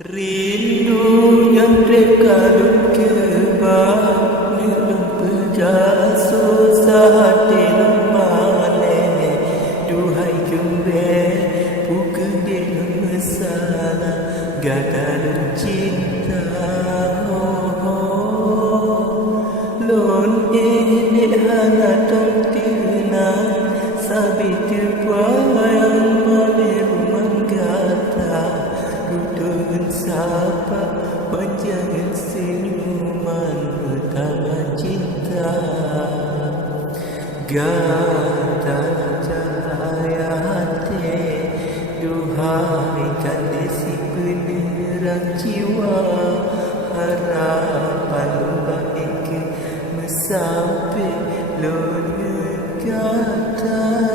Rindu yang terkalut kebab Nelum pegang susah hati lemale Duhai kembali bukan dia masalah Gagal cinta Lon ini hanya tong tenang Sabi terbayang malam menggata Duduk sapa panjangan senyuman pertama cinta Gata cahaya hati Duhai kandai si penerang jiwa Harapan baik sampai lona kata